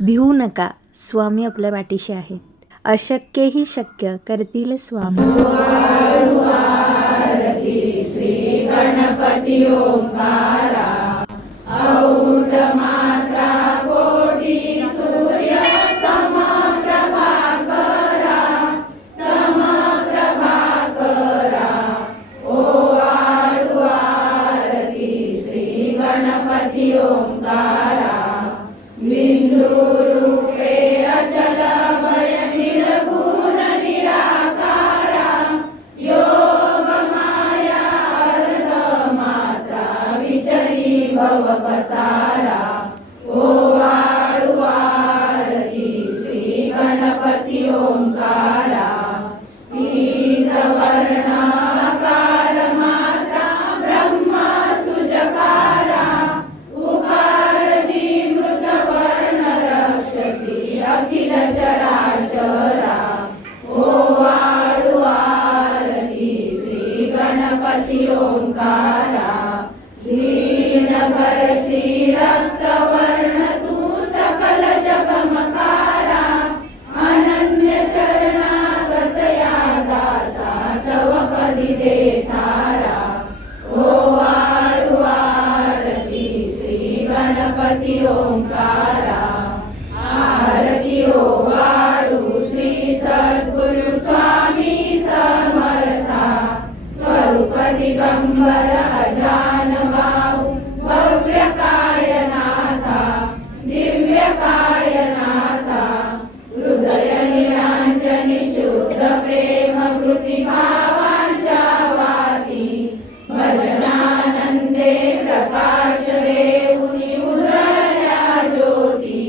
भिवू नका, स्वामी आपल्या पाठीशी आहेत. अशक्यही शक्य करतील स्वामी. श्री गणपती ओंकारा, औढ मात्रा कोटी सूर्य समप्रभाकरा, ओ आळू आरती श्री गणपती ओंकारा. बिंदू रूपे अचल भय निर्गुण निराकारा, योग माया अर्ध मात्रा विचरी भव पसारा. ओ आळू आरती श्री गणपती ओंकारा. पीत वर्ण आकार मात्रा ब्रह्म सुजकारा, उकार मृत वर्ण रक्षसी अखिल चराचरा. ओ आळू आरती श्री गणपती ओंकारा. दीन भरसी रक्तवर्ण तू सकल जगमकारा, अनन्य शरणागत या दासा तव पदी दे थारा. ओ आळू आरती श्री गणपती ओंकारा. आरती ओ आळू श्री सद्गुरु स्वामी समर्था, स्वरूप दिगंबर अजान बाहू भव्य कायनाथा, दिव्य कायनाथा. हृदय निरांजनी शुद्ध प्रेम कृती भावांच्या वाती, भजनानंदे प्रकाश देऊनी उजळल्या ज्योती.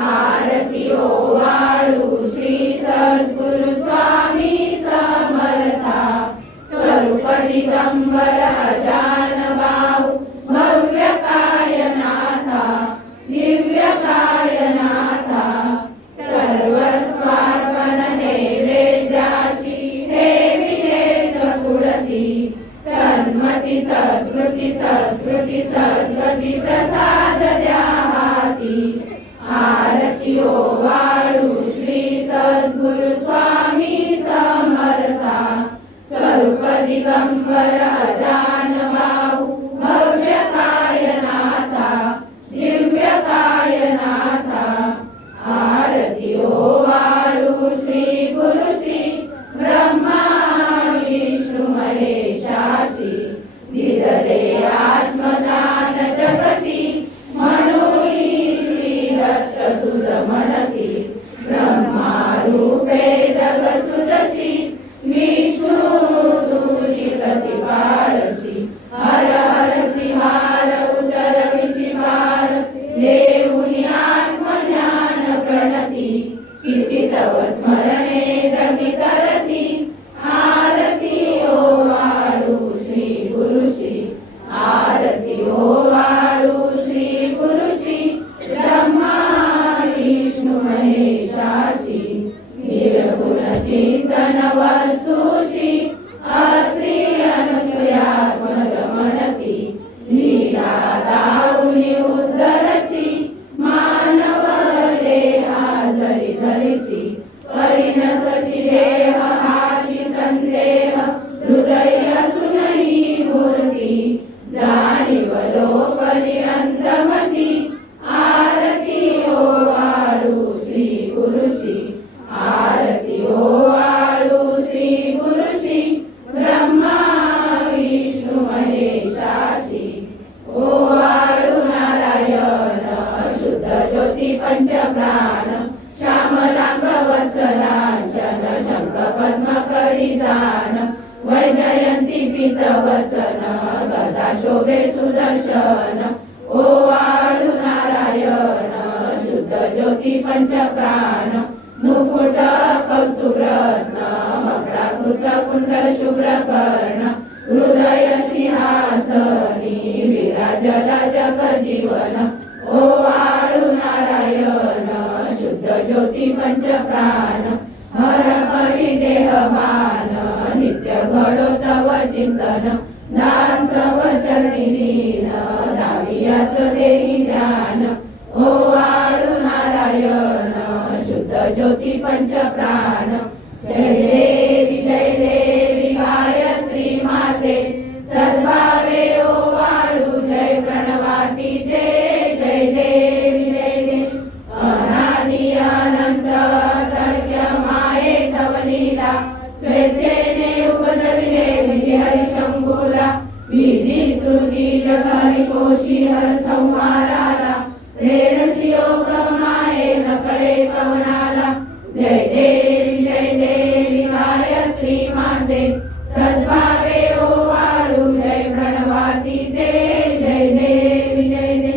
आरती ओ आळू श्री सद्गुरु स्वामी समर्था, स्वरूप दिगंबर अजान बाहू भव्य कायनाथा, दिव्य कायनाथा. सर्वस्वार्पण नैवेद्याशी ठेविलेच पुढती, सन्मती सत्कृती सत्कृती सद्गती प्रसाद द्या हाती. आरती ओ आळू श्री सद्गुरु स्वामी समर्था, स्वरूप दिगंबर अजान बाहू भव्य कायनाथा, दिव्य कायनाथा. आरती ओ आळू श्री गुरुसी ब्रह्मा विष्णू महेशासी, दिदले आत्मदान जगती, म्हणूनी श्री दत्त तुझ म्हणती. ब्रह्मा रूपे जग सुदशी, विष्णू तुझी प्रतिपाळसी. हर हरसी हार उतरविसी पार, देऊनी आत्मज्ञान प्रणती. किती तव स्मरणे जगी करती, आरती ओ आळू श्री गुरुशी. आरती ओ आळू श्री गुरुशी, ब्रह्मा विष्णू महेशासी. निर्गुण चिंतन वस्तुशी, अत्री अनुसयात्मज म्हणती. लीला दाऊनी उद्धरसी, मानव देहा जरी धरिसी. परिणससी देह हाची संदेह, हृदय असूनही मूर्ती. जाणीव लोपली अंतमती, आरती ओ आळू श्री गुरुशी. आरती ओ आळू श्री गुरुशी, ब्रह्मा विष्णू महेशासी. ओ आळू नारायण शुद्ध ज्योती पंचप्राण, श्यामलांग वत्सलांचन शंख पद्म करी जान. वैजयंती पीत वसन, गदा शोभे सुदर्शन. ओ आळू नारायण शुद्ध ज्योती पंचप्राण, मुकुट कौस्तुभरत्न मकराकृत कुंडल शुभ्र कर्ण. हृदय सिंहासनी विराजला जग जीवन. ओ आळू नारायण शुद्ध ज्योती पंचप्राण, हर परी देहमान नित्य घडो तव चिंतन. दास तव चरणी लीन, दावियाच देही ज्ञान. ओ आळू नारायण ज्योती पंच प्राण जय देवी गायत्री माते सद्भावे ओवाळू जय प्रणवाती ते जय देवी अनादि अनंत तर्क्य माये तव लीला स्वेच्छेने उपजविले विधी हरिशंभूला विधी श्रुती जग हरिकोशी हर संहाराला प्रेरसी योग माये नकळे पवनाला जय देवी गायत्री माते सद्भावे ओवाळू जय प्रणवाती ते जय देवी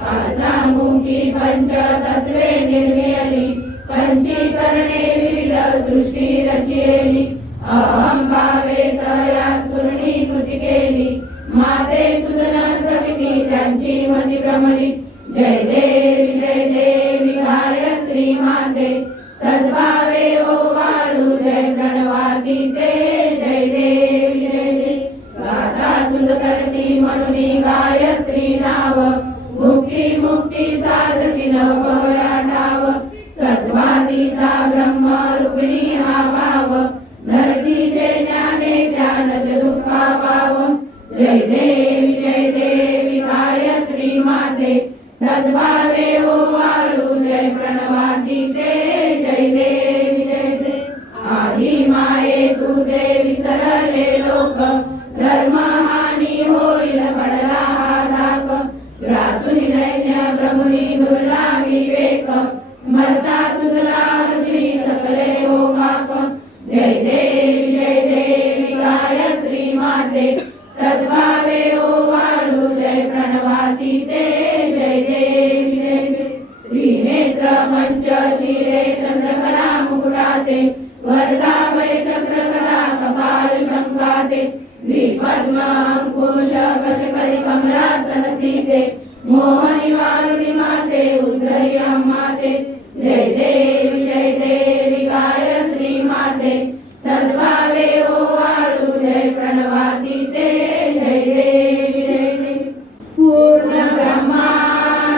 पाचामुखी पंचतत्वे निर्मियली पंचीकरणे विविध सृष्टी रचियली अहं भावे तया स्फुरणी कृती केली माते तुझ नसविती त्यांची मती भ्रमली जय देवी गायत्री माते सद्भावे ओवाळू जय प्रणवाती ते जय देवी गाता तुझ करती म्हणून गायत्री नाव मुक्ती साधती नव पवया ठाव सत्वातीता ब्रह्म रूपिणी हा भाव नरती जे ज्ञाने ज्ञानच दुःखा पाव जय देवी गायत्री माते सद्भावे ओवाळू जय प्रणवाती ते जय देवी आधी माये तू देवी सरले लोक धर्म हानी होईल पडला हा धाक ग्रासुनी दैन्य ब्रह्मणी दुर्ला विवेक स्मरता तुझला हृदय सकले हो पाक जय देवी गायत्री माते सद्भावे ओवाळू जय प्रणवाती ते जय देवी त्रिनेत्र पंचशिरे चंद्रकला मुकुटाते वरदाभय चक्रकला कपाल शंकाते द्विपद्म अंकुश कशकरी कमलासन सीते मोहनी वारुणी माते उद्धरी अम्माते जय देवी गायत्री माते सद्भावे ओवाळू जय प्रणवाती ते जय देवी पूर्ण ब्रह्मा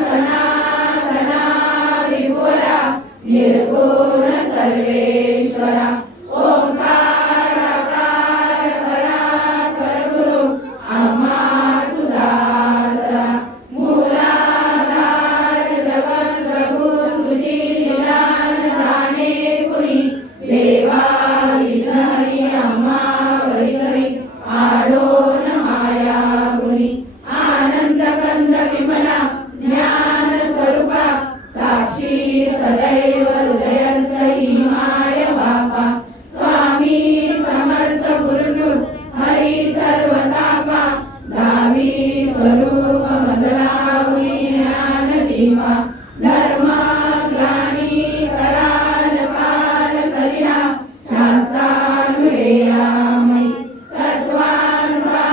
सनातना विभुरा निर्गुण सर्वेश्वरा ओंकार परात्पर गुरु आम्हा तुझा आसरा मूलाधार जगन प्रभू तुझी लीला न जाणे कुणी देवा हरी आम्हा वरी आडोन माया गुणी आनंद कंद विमला ज्ञान स्वरूपा साक्षी सदैव हृदयस्थी माय बापा स्वामी समर्थ गुरुदूत हरी सर्वतापा दावी स्वरूप मजलावी ज्ञान दीपा धर्म ग्लानी कराल काल कलिहा शास्त्रानुरेयामयी तत्वांचा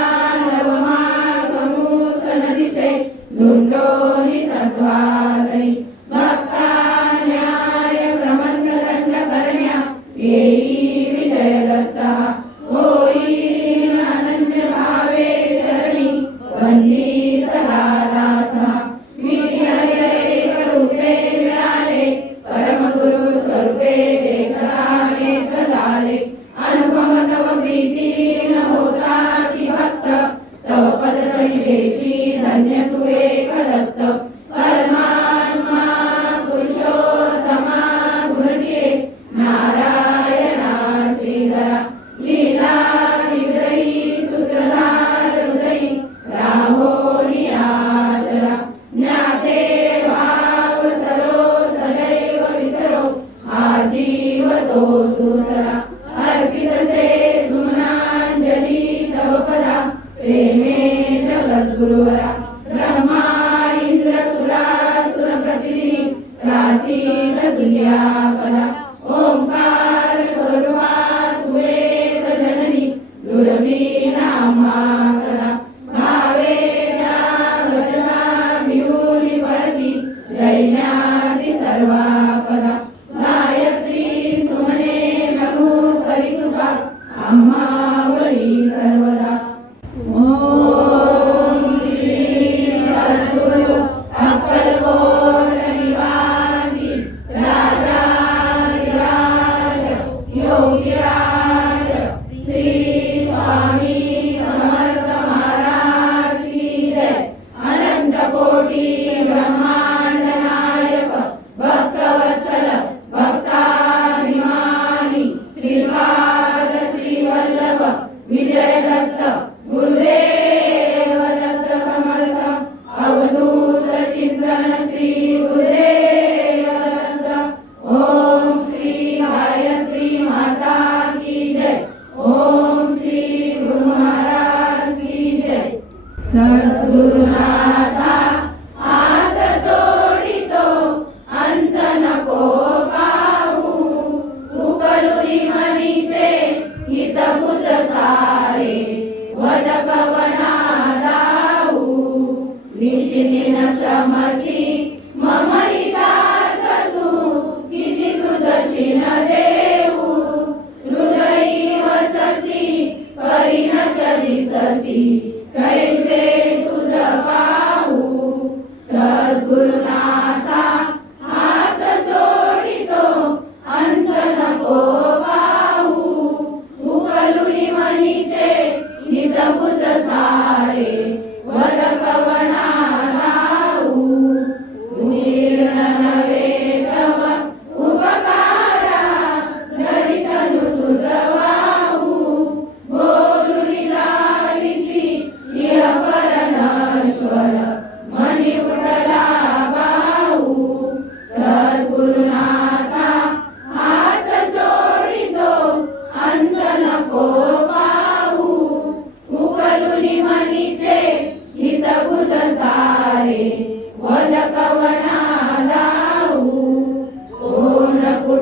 लवमागमूस नदिसे धुंडोनी सत्वादरी भक्ता न्याय प्रमंड दंड करण्या येई विजय दत्ता होई अनन्य भावे चरणी वंदी सदा दासा विधी हरी एक रूपे मिळाले परम गुरु स्वरूपे देखता नेत्र झाले अनुपम तव प्रीती न होतासी भक्त तव पद तरी देशी धन्य तू एक दत्त परमात्मा पुरुषोत्तमा गुणदिये नारायणा श्रीधरा लीला विग्रही सूत्रधार हृदयी राहोनी आचरा ज्ञाते भाव सरो सदैव विसरो हा जीव तो दुसरा अर्पितसे सुमनांजली तव पदा प्रेमे जगद्गुरुवरा ब्रह्मा इंद्र सुरासुर प्रतिदिनी प्रार्थीत तुझ्या कला ओंकार स्वरूपा तू एक जननी दुर्वी नामा कला भावे त्या वचना मिळून पळती दैन्यादी सर्वा पदा गायत्री सुमने नमो करी कृपा आम्हावरी सर्वदा ओम श्री सद्गुरु अक्कलकोट निवासी राजा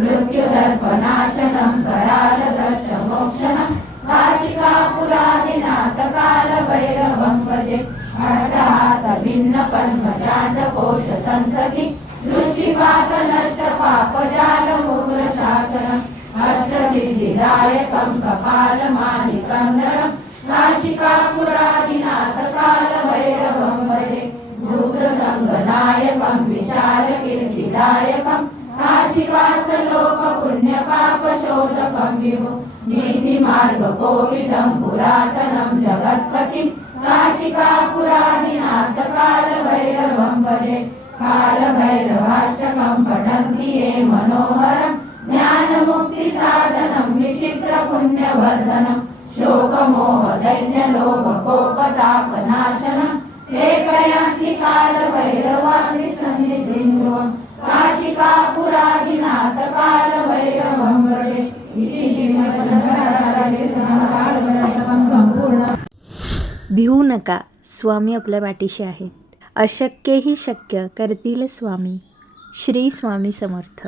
मृत्युदर्पनाशनं करालदर्शमोक्षणं काशिकापुरादिनाथ कालभैरवं भजे अट्टहासभिन्नपद्मजाण्डकोशसन्तति दृष्टिपातनष्टपापजालमुग्रशासनम् अष्टसिद्धिदायकं कपालमालिकं नरं काशिकापुरादिनाथ कालभैरवं भजे भूतसङ्गनायकं विशालकीर्तिदायकं काशीवासलोकपुण्यपापशोधकं विभो नीतिमार्गकोविदं पुरातनं जगत्पतिं काशिकापुरादिनाथ कालभैरवं भजे कालभैरवाष्टकं पठन्ति ये मनोहरं ज्ञानमुक्तिसाधनं विचित्रपुण्यवर्धनं शोकमोहदैन्यलोभकोपतापनाशनं ते प्रयान्ति कालभैरवाग्निसन्निधिं ध्रुवं काशिकापुरादिनाथ कालभैरवं भजे इति श्रीमद् भिवू नका, स्वामी आपल्या पाठीशी आहेत. अशक्यही शक्य करतील स्वामी. श्री स्वामी समर्थ.